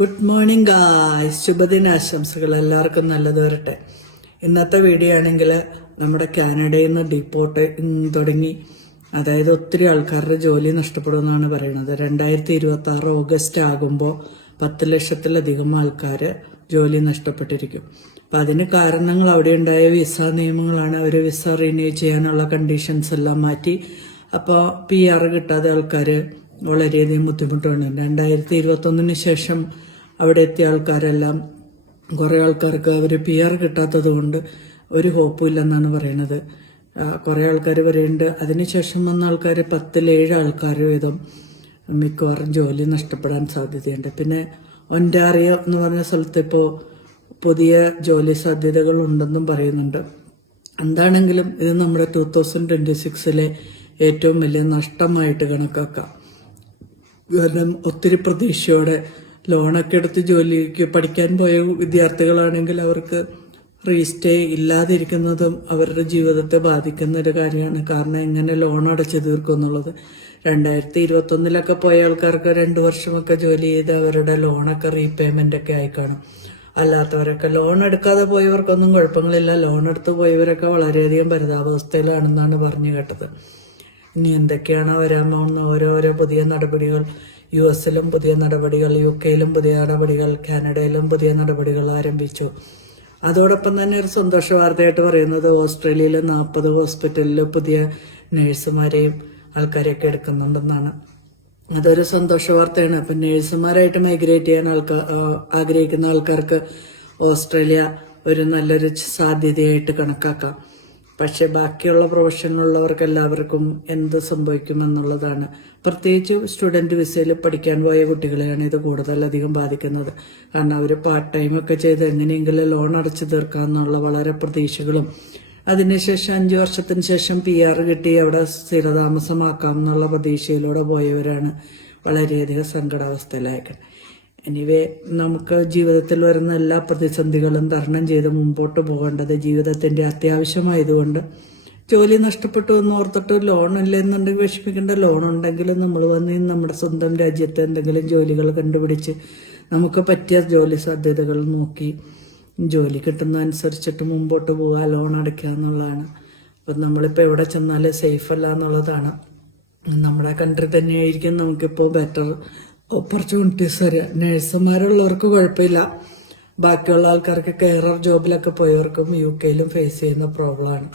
Good morning guys, ശുഭദിനാശംസകൾ. എല്ലാവർക്കും നല്ലത് വരട്ടെ. ഇന്നത്തെ വീഡിയോ ആണെങ്കിൽ നമ്മുടെ കാനഡയിൽ നിന്ന് ഡിപ്പോർട്ട് തുടങ്ങി, അതായത് ഒത്തിരി ആൾക്കാരുടെ ജോലി നഷ്ടപ്പെടുമെന്നാണ് പറയുന്നത്. 2026 ഓഗസ്റ്റ് ആകുമ്പോൾ 10 ലക്ഷത്തിലധികം ആൾക്കാർ ജോലി നഷ്ടപ്പെട്ടിരിക്കും. അപ്പം അതിന് കാരണങ്ങൾ അവിടെ ഉണ്ടായ വിസ നിയമങ്ങളാണ്. അവർ വിസ റിന്യൂ ചെയ്യാനുള്ള കണ്ടീഷൻസ് എല്ലാം മാറ്റി. അപ്പോൾ PR കിട്ടാതെ ആൾക്കാർ വളരെയധികം ബുദ്ധിമുട്ടാണ്. 2021 ശേഷം അവിടെ എത്തിയ ആൾക്കാരെല്ലാം, കുറേ ആൾക്കാർക്ക് അവർ PR കിട്ടാത്തത് കൊണ്ട് ഒരു ഹോപ്പും ഇല്ലെന്നാണ് പറയണത്. കുറേ ആൾക്കാർ പറയുന്നുണ്ട് അതിനുശേഷം വന്ന ആൾക്കാർ 10-7 ആൾക്കാർ വീതം മിക്കവാറും ജോലി നഷ്ടപ്പെടാൻ സാധ്യതയുണ്ട്. പിന്നെ ഒൻറ്റാറിയോ എന്ന് പറഞ്ഞ സ്ഥലത്ത് ഇപ്പോൾ പുതിയ ജോലി സാധ്യതകൾ ഉണ്ടെന്നും പറയുന്നുണ്ട്. എന്താണെങ്കിലും ഇത് നമ്മുടെ 2026 ഏറ്റവും വലിയ നഷ്ടമായിട്ട് കണക്കാക്കാം. കാരണം ഒത്തിരി പ്രതീക്ഷയോടെ ലോണൊക്കെ എടുത്ത് ജോലിക്ക് പഠിക്കാൻ പോയ വിദ്യാർത്ഥികളാണെങ്കിൽ അവർക്ക് റീസ്റ്റേ ഇല്ലാതിരിക്കുന്നതും അവരുടെ ജീവിതത്തെ ബാധിക്കുന്ന ഒരു കാര്യമാണ്. കാരണം എങ്ങനെ ലോൺ അടച്ചു തീർക്കും എന്നുള്ളത്. 2021 പോയ ആൾക്കാർക്ക് 2 വർഷമൊക്കെ ജോലി ചെയ്ത് അവരുടെ ലോണൊക്കെ റീപേയ്മെന്റ് ഒക്കെ ആയി കാണും. അല്ലാത്തവരൊക്കെ, ലോൺ എടുക്കാതെ പോയവർക്കൊന്നും കുഴപ്പങ്ങളില്ല. ലോൺ എടുത്ത് പോയവരൊക്കെ വളരെയധികം പരിതാപാവസ്ഥയിലാണെന്നാണ് പറഞ്ഞു കേട്ടത്. ഇനി എന്തൊക്കെയാണ് വരാൻ പോകുന്ന ഓരോരോ പുതിയ നടപടികൾ. US-ലും പുതിയ നടപടികൾ, UK-ലും പുതിയ നടപടികൾ, കാനഡയിലും പുതിയ നടപടികൾ ആരംഭിച്ചു. അതോടൊപ്പം തന്നെ ഒരു സന്തോഷ വാർത്തയായിട്ട് പറയുന്നത് ഓസ്ട്രേലിയയിൽ 40 ഹോസ്പിറ്റലിൽ പുതിയ നഴ്സുമാരെയും ആൾക്കാരെയൊക്കെ എടുക്കുന്നുണ്ടെന്നാണ്. അതൊരു സന്തോഷ വാർത്തയാണ്. അപ്പം നഴ്സുമാരായിട്ട് മൈഗ്രേറ്റ് ചെയ്യാൻ ആഗ്രഹിക്കുന്ന ആൾക്കാർക്ക് ഓസ്ട്രേലിയ ഒരു നല്ലൊരു സാധ്യതയായിട്ട് കണക്കാക്കാം. പക്ഷെ ബാക്കിയുള്ള പ്രൊഫഷനിലുള്ളവർക്ക് എല്ലാവർക്കും എന്ത് സംഭവിക്കുമെന്നുള്ളതാണ്. പ്രത്യേകിച്ച് സ്റ്റുഡൻറ് വിസയിൽ പഠിക്കാൻ പോയ കുട്ടികളെയാണ് ഇത് കൂടുതലധികം ബാധിക്കുന്നത്. കാരണം അവർ പാർട്ട് ടൈം ഒക്കെ ചെയ്ത് എങ്ങനെയെങ്കിലും ലോൺ അടച്ചു തീർക്കാമെന്നുള്ള വളരെ പ്രതീക്ഷകളും, അതിനുശേഷം 5 വർഷത്തിന് ശേഷം PR കിട്ടി അവിടെ സ്ഥിരതാമസമാക്കാം എന്നുള്ള പ്രതീക്ഷയിലൂടെ പോയവരാണ് വളരെയധികം സങ്കടാവസ്ഥയിലായിരിക്കുന്നത്. എനിവേ, നമുക്ക് ജീവിതത്തിൽ വരുന്ന എല്ലാ പ്രതിസന്ധികളും തരണം ചെയ്ത് മുമ്പോട്ട് പോകേണ്ടത് ജീവിതത്തിന്റെ അത്യാവശ്യമായതുകൊണ്ട്, ജോലി നഷ്ടപ്പെട്ടു എന്ന് ഓർത്തിട്ട് ലോൺ ഇല്ലെന്നുണ്ടെങ്കിൽ വിഷമിക്കേണ്ട. ലോൺ ഉണ്ടെങ്കിലും നമ്മൾ വന്ന് നമ്മുടെ സ്വന്തം രാജ്യത്ത് എന്തെങ്കിലും ജോലികൾ കണ്ടുപിടിച്ച് നമുക്ക് പറ്റിയ ജോലി സാധ്യതകൾ നോക്കി ജോലി കിട്ടുന്ന അനുസരിച്ചിട്ട് മുമ്പോട്ട് പോവുക, ലോൺ അടയ്ക്കുക എന്നുള്ളതാണ്. അപ്പം നമ്മളിപ്പോൾ എവിടെ ചെന്നാലും സേഫ് അല്ല എന്നുള്ളതാണ്. നമ്മുടെ കൺട്രി തന്നെയായിരിക്കും നമുക്കിപ്പോൾ ബെറ്റർ ഓപ്പർച്യൂണിറ്റീസ് വരിക. നഴ്സുമാരുള്ളവർക്ക് കുഴപ്പമില്ല. ബാക്കിയുള്ള ആൾക്കാർക്ക് കെയറർ ജോബിലൊക്കെ പോയവർക്കും UK-ലും ഫേസ് ചെയ്യുന്ന പ്രോബ്ലമാണ്.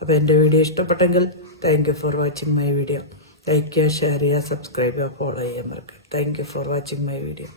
അപ്പോൾ എൻ്റെ വീഡിയോ ഇഷ്ടപ്പെട്ടെങ്കിൽ thank you for watching my video. Like ചെയ്യുക, ഷെയർ ചെയ്യുക, സബ്സ്ക്രൈബ് ചെയ്യുക, ഫോളോ ചെയ്യാൻ മറക്കുക. Thank you for watching my video.